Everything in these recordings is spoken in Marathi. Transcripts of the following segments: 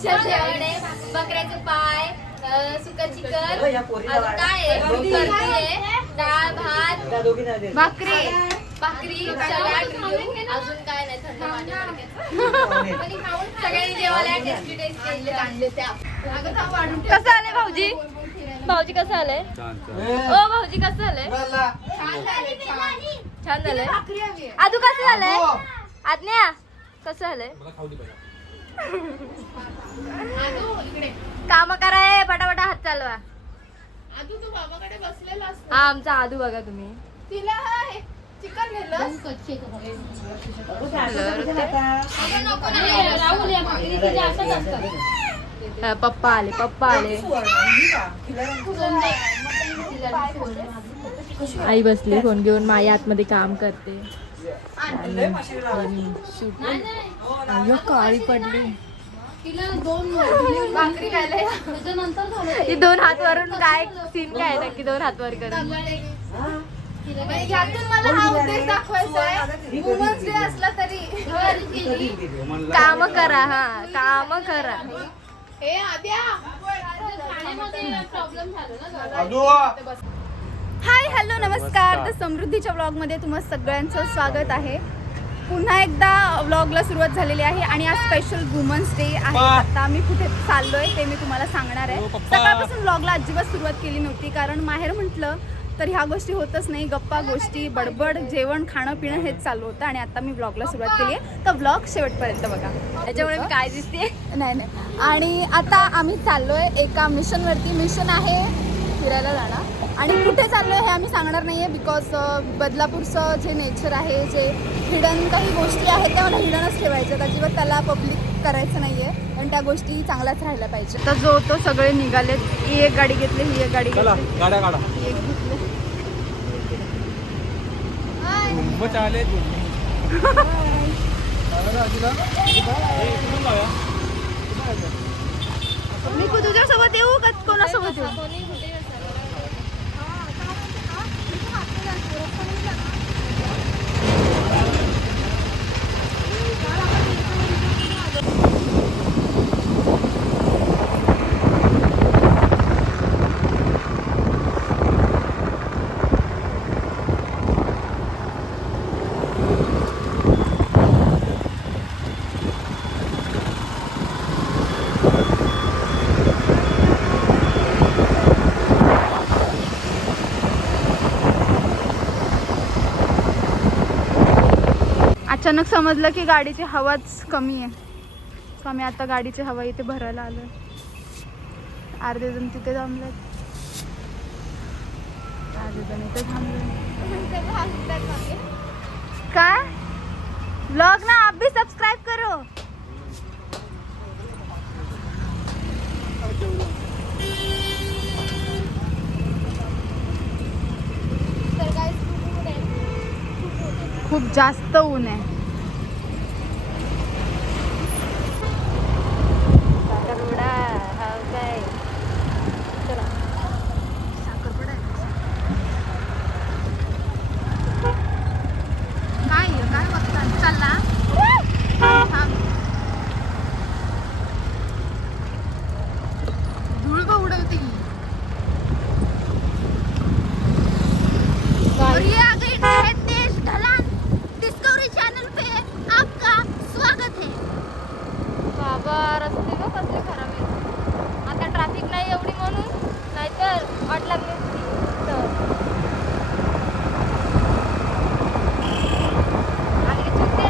स्पेशल जेवण आहे. बकऱ्याचे पाय, सुका चिकन, अजून काय आहे, डाळ भात, भाकरी, सलाड, अजून काय नाही, थंड पाणी. सगळ्यांनी जेवायला टेस्टी टेस्टी आणले त्या. कसं आलंय भाऊजी? भाऊजी कसं आलंय? ओ भाऊजी कसं आलंय? छान झालंय. आदू कसं झालंय? आज्ञा कसं झालंय? काम कराय पटापटा हात चालवा. आदू तू बाबाकडे बसलेला असतो. हा आमचा आदू बघा तुम्ही. तिला चिकन नेलंस? पप्पा आले. आई बसली फोन घेऊन. माई आतमध्ये काम करते. काळी पडली. ती 2 हात वरून काय सीन काय नक्की 2 हात वर करून. यातून मला हा उद्देश दाखवायचा आहे. वुमन्स डे असला तरी काम करा. हा काम करा. हे आद्या खाण्यामध्ये प्रॉब्लेम झाला ना. हाय हॅलो नमस्कार. तर समृद्धीच्या ब्लॉगमध्ये तुम्हा सगळ्यांचं स्वागत आहे. पुन्हा एकदा व्लॉगला सुरुवात झालेली आहे आणि आज स्पेशल वुमन्स डे आहे. आता मी कुठे चाललोय ते मी तुम्हाला सांगणार आहे. सकाळपासून व्लॉगला अजिबात सुरुवात केली नव्हती कारण माहेर म्हटलं तर ह्या गोष्टी होतच नाही. गप्पा गोष्टी बडबड जेवण खाणं पिणं हेच चालू होतं आणि आता मी व्लॉगला सुरुवात केली आहे. तर व्लॉग शेवटपर्यंत बघा. त्याच्यामुळे मी काय दिसते नाही. आणि आता आम्ही चाललोय एका मिशनवरती. मिशन आहे फिरायला जाणं आणि कुठे चाललो आहे हे आम्ही सांगणार नाही आहे बिकॉज बदलापूरचं जे नेचर आहे, जे हिडन काही गोष्टी आहेत त्या मला हिडनच ठेवायच्यात. अजिबात त्याला पब्लिक करायचं नाही आहे आणि त्या गोष्टी चांगल्याच राहिल्या पाहिजे. तर जो तो सगळे निघालेत. ही एक गाडी घेतली, ही एक गाडी घेतली, गाड्या काढा. ही एक घेतली. मी तुझ्यासोबत येऊ का कोणासोबत येऊ? अचानक समजलं की गाडीची हवाच कमी आहे. सो आम्ही आता गाडीची हवा इथे भरायला आलोय. अर्धे जण तिथे थांबलेत, अर्धे जण इथे थांबले. काय ब्लॉग ना आप भी सब्सक्राइब करो. खूप जास्त ऊन आहे. साखरपुडा हा काय चला साखरपुडा आहे. काय बघता चालला धूळ का उडवते ही. और ये आ गई देश ढलान डिस्कवरी चैनल पे आपका स्वागत है. बाबा रस्ते बघ कसले खराब आहेत. आता ट्रॅफिक नाही एवढी म्हणून, नाहीतर वाट लागली असती. आणखी चुकते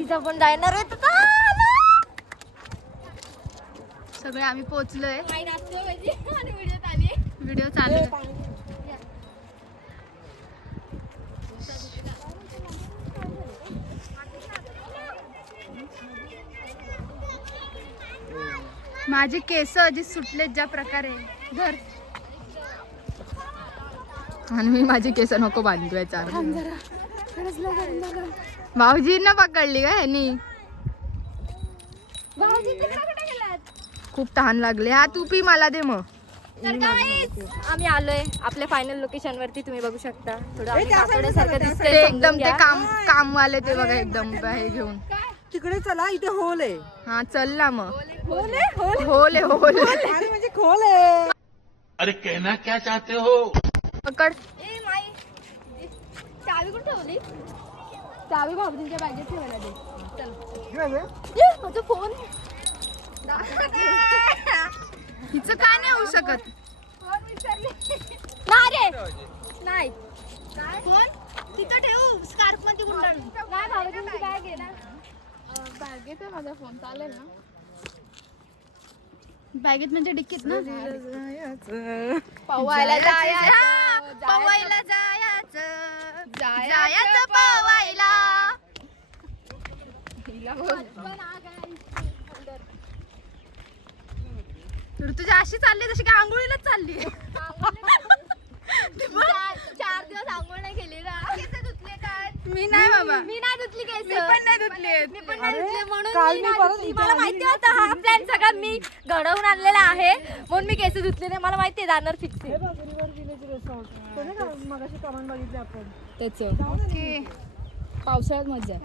गाईज आपण जाणार आहे सगळे आम्ही पोहोचलोय. व्हिडिओ चालू आहे. माझे केस अजित सुटलेत ज्या प्रकारे घर. आणि मी माझे केस नको बांधतोय चार. भाऊजींना पकडली का ह्यांनी. खूप तहान लागले. हा तू पी मला दे मग. तर गाईज आम्ही आलोय आपल्या फायनल लोकेशन वरती. तुम्ही बघू शकता थोडं आम्ही काकडे दिसतंय. ते एकदम ते कामवाले ते बघा एकदम हे घेऊन. तिकडे चला, इथे होल आहे. हा चल ना मग. होल आहे, होल होल आहे होल. आणि म्हणजे खोल आहे. अरे कहना क्या चाहते हो? पकड. ए माई चावी कुठे ठेवली? चावी भाऊजींच्या बॅगेत ठेवायला दे. चल माझा फोन. हिचं काय नाही होऊ शकत. नाही फोन तिथं ठेवू. स्कार्फ मध्ये गुंडाळून. नाही भाऊजींची बॅग आहे ना. बॅगेत आहे माझा फोन. चालेल ना. बॅगेत म्हणजे डिक्कीत ना. पवायला पवायला जायचं पवायला. तुझी अशी चालली तशी काय आंघोळीलाच चालली. 4 दिवस आंघोळ नाही केली ना. केस धुतले काय? मी नाही बाबा. मी नाही धुतली केस. मी पण नाही धुतली. मी पण नाही धुतले म्हणून काल मी मी नाही परत धुतली. इथे मला माहिती होतं हा प्लॅन सगळा मी घडवून आणलेला आहे म्हणून मी केस धुतले नाही. मला माहिती आहे जाणार फिक्स आहे. मगाशी कमेंट बघितले आपण. त्याच ओके. पावसाळ्यात मजा आहे.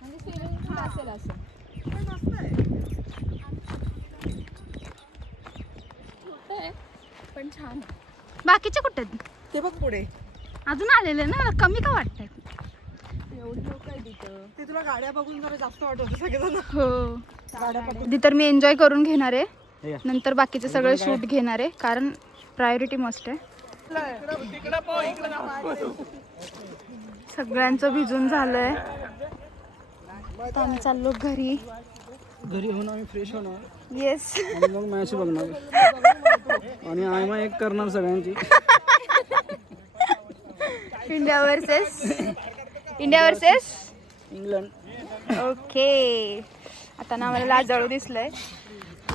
म्हणजे स्विमिंग पूल असेल असं. पण छान. बाकीचे कुठे आहेत? ते बघ पुढे. अजून आलेले ना. मला कमी का वाटतंय? ते तुला गाड्या बघून जरा जास्त वाटत सगळेजण. हो. गाड्या पकडून. आधी तर मी एन्जॉय करून घेणार आहे. नंतर बाकीचे सगळे शूट घेणार आहे कारण प्रायोरिटी मस्ट आहे. सगळ्यांचं भिजून झालंय. आता आम्ही चाललो घरी. घरी होणार, आम्ही फ्रेश होणार येस. आणि मग मॅच बघणार आणि आयमा एक करणार सगळ्यांची. India versus England. ओके. आता ना मला लाजाळू दिसलंय.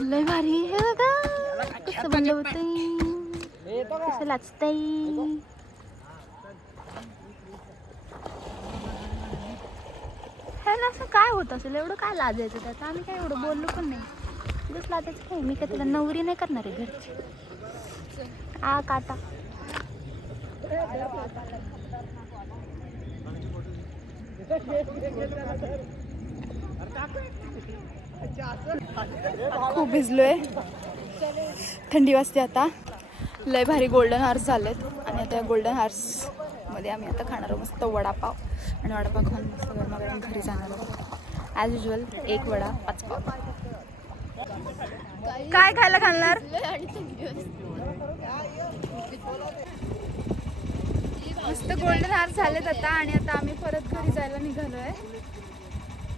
लय भारी हे बघा कसं बंद होतंय. कसं लाजतंय. ह्याला असं काय होत असेल. एवढं काय लाजायचं त्याचं. आम्ही काय एवढं बोललो पण नाही. उगाच लाजायचं काय. मी काय तिला नवरी नाही करणार आहे घरची. आ काटा. खूप भिजलोय. थंडी वाजते आता. लय भारी गोल्डन हार्स झालेत आणि आता गोल्डन हार्स मध्ये आम्ही आता खाणार आहोत मस्त वडापाव. आणि वडापाव खाऊन सगळं मग आम्ही घरी जाणार आहोत. ॲज युजल 1 वडा 5 पाव. काय खायला घालणार? मस्त गोल्डन हार्स झालेत आता. आणि आता आम्ही परत घरी जायला निघालोय.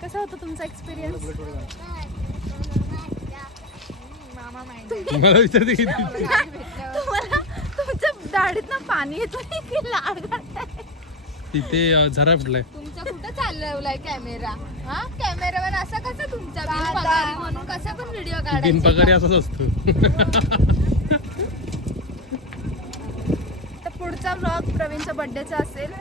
कसा होता तुमचा एक्सपिरियन्स? मला विचारते की तुम्हाला तुमच्या दाढीत ना पाणी येत नाही की लाड काढताय? तिथे झरा फुटलाय. तुमचा कुठं चाललाय कॅमेरा? हा कॅमेरामॅन असा कसा तुमचा बिनपगारी म्हणून कसा पण व्हिडिओ काढायचा? बिनपगारी असाच असतो. तर पुढचा व्लॉग प्रवीणच्या बर्थडेचा असेल.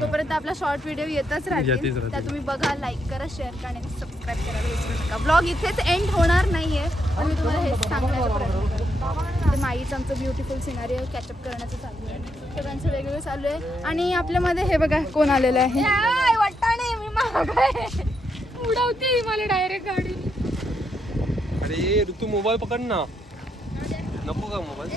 तोपर्यंत आपला शॉर्ट व्हिडिओ येतच राहतील. त्या तुम्ही बघा, लाईक करा, शेअर करा आणि सबस्क्राईब करायला विसरू नका. ब्लॉग इथेच एंड होणार नाहीये पण मी तुम्हाला हे सांगण्याचा प्रयत्न करते. माईचं आमचं ब्युटिफुल सिनारी कॅचअप करण्याचं चालू आहे. सगळ्यांचं वेगवेगळं चालू आहे. आणि आपल्यामध्ये हे बघा कोण आलेलं आहे. वाटताने मी महागाय उडवते मला डायरेक्ट गाडी. अरे तू मोबाईल पकड ना. नको का मोबाईल?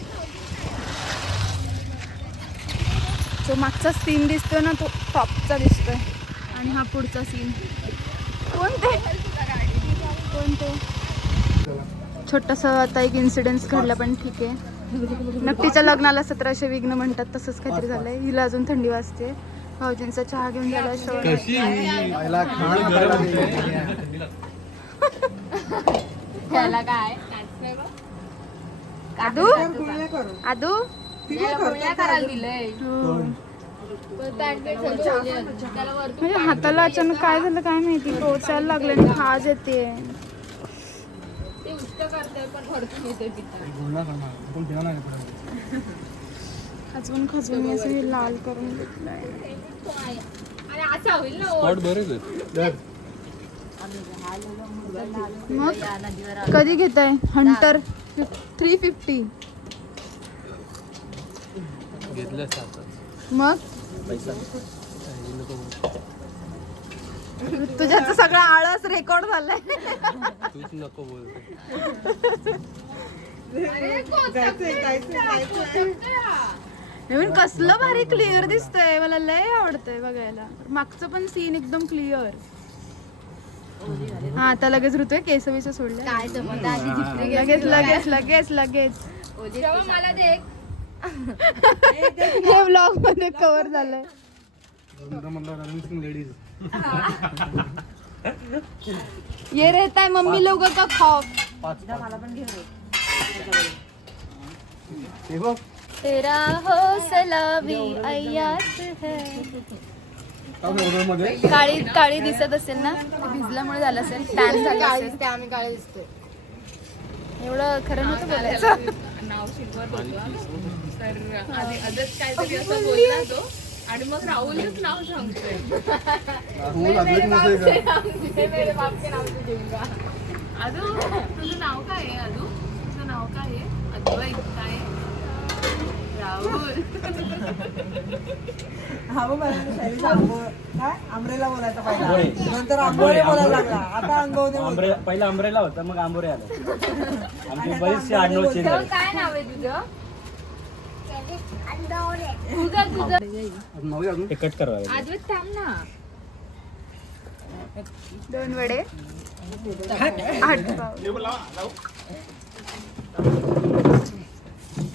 जो मागचा सीन दिसतोय ना तो टॉपचा दिसतोय. आणि हा पुढचा सीन. कोणते छोटासा आता एक इन्सिडेंट घडला पण ठीक आहे. नक्कीच्या लग्नाला 1700 विघ्न म्हणतात तसंच काहीतरी झालंय. हिला अजून थंडी वाजते भाऊजींचा चहा घेऊन झाला श्रवण. कशी पहिला खाण पहिला त्याला काय आदू गुळण्या करू आदू करायला दिलंय हो. त्याला वरतून म्हणजे हाताला अचानक काय झालं काय माहिती टोचायला लागले आणि खाज येते. ते उष्ट करतोय पण वरतून येतोय पिता. खचवून खचवून मी असं हे लाल करून घेतलंय. आणि असं होईल ना स्पॉट बरेच आहेत. मग कधी घेताय हंटर 350 घेतलं आता मग तुझ्याच सगळं आळस रेकॉर्ड झालंय. तूच नको बोलते. नवीन कसलं भारी क्लिअर दिसतंय. मला लय आवडतंय बघायला. मागचं पण सीन एकदम क्लिअर. हा आता लगेच ऋतू केस बिस सोडले. काय जमत आधी जिपरी लगेच लगेच लगेच लगेच मला दे. हे ब्लॉग मध्ये कव्हर झालंय. ये रहता है मम्मी लोगों का खौफ. तेरा हौसला भी अय्यास है. काळी काळी दिसत असेल ना ते भिजल्यामुळे झालं असेल. टॅन झालं असेल. आम्ही काय दिसतोय एवढं खरं नव्हतं बोलायचं. नाव शिकवत होतो तर आधी आजच काहीतरी असं बोलला तो आणि मग राहुलच नाव सांगतोय. मेरे बाप के नाव से देऊंगा. आदू तुझं नाव काय आहे? आदू तुझं नाव काय आहे? अद्वैत काय आहे? राहुल. हा मग काय आंबरेला बोलायचा पहिला नंतर आंबोरे बोलायला लागला आता अंगवणे पहिला आंबरेला होता मग आंबोरे आला. आमची बरीचशी आडनाव चेंज झाली. काय नाव आहे तुझं? हे कट करावं लागेल. अद्वैत थांब ना. 2 वडे 8 पाव.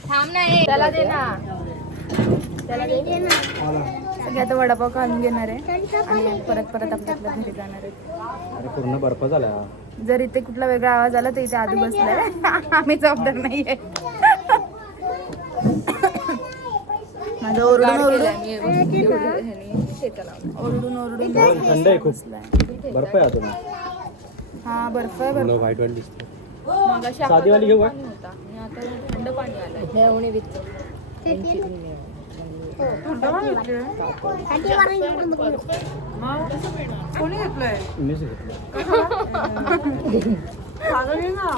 थांब ना हे. त्याला दे ना. सगळे आता वडापाव खाऊन घेणार आहे आणि परत परत आपल्या आपल्या घरी जाणार आहे. अरे पूर्ण बर्फ झाला. जर इथे कुठला वेगळा आवाज आला तर इथे आधी बसलाय. आम्ही जबाबदार नाहीये. माझं ओरडून ओरडून ओरडून थंड आहे खूप. बर्फ आहे अजून. हा बर्फ आहे बर्फ. व्हाईट व्हाईट दिसतं. मग अशी साधीवाली घेऊ का? होता आणि आता थंड पाणी आलं. हे उणी विकतो. कोणी घेतलंय मीच घेतलं. साधं घे ना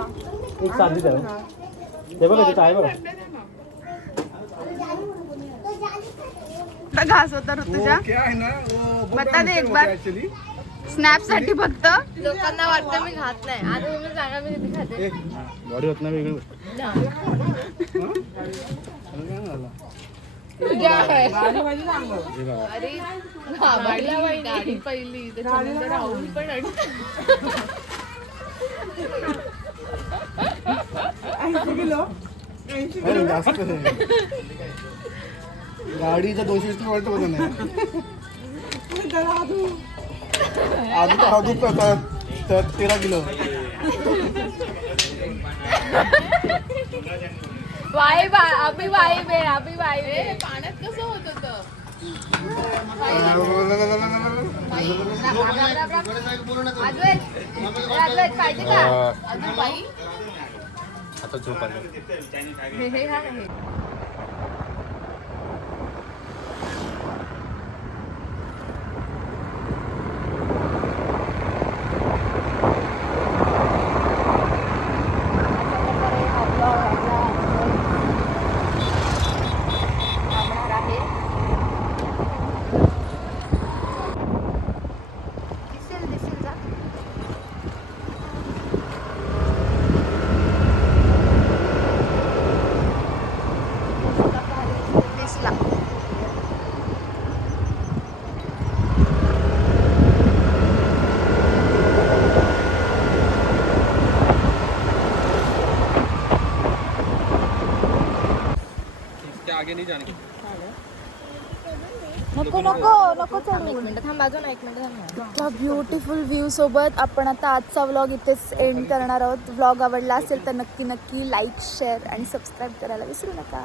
एक साधी द्या. ते बघा तिथं आहे बघा. घास होता ऋतुजा. बता दे एक बार स्नॅप साठी फक्त. लोकांना वाटतं मी खात नाही. आता तुम्ही सांगा मी किती खाते. बॉडी होत नाही वेगळी गोष्ट. गाडी पाहिजे ना अंगावर. अरे गाडी पहिली त्याच्यानंतर राहुल पण 80 किलो 80 किलो गाडीचा 260 वाटत होता नाही. त्याला आधू आधी 13 किलो. वाईब अभि वाईब आहे. अभि वाईब आहे. पाण्यात कसं होत होतं? अद्वैत पाहिजे का? अजून बाई आता झोप आलं. हे आगे नहीं जाने. मग नको नको नको चढू. एक मिनिट थांब बाजू ना, एक मिनिट थांब. इतका ब्युटिफुल व्ह्यू सोबत आपण आता आजचा व्लॉग इथेच एंड करणार आहोत. व्लॉग आवडला असेल तर नक्की लाईक शेअर आणि सबस्क्राईब करायला विसरू नका.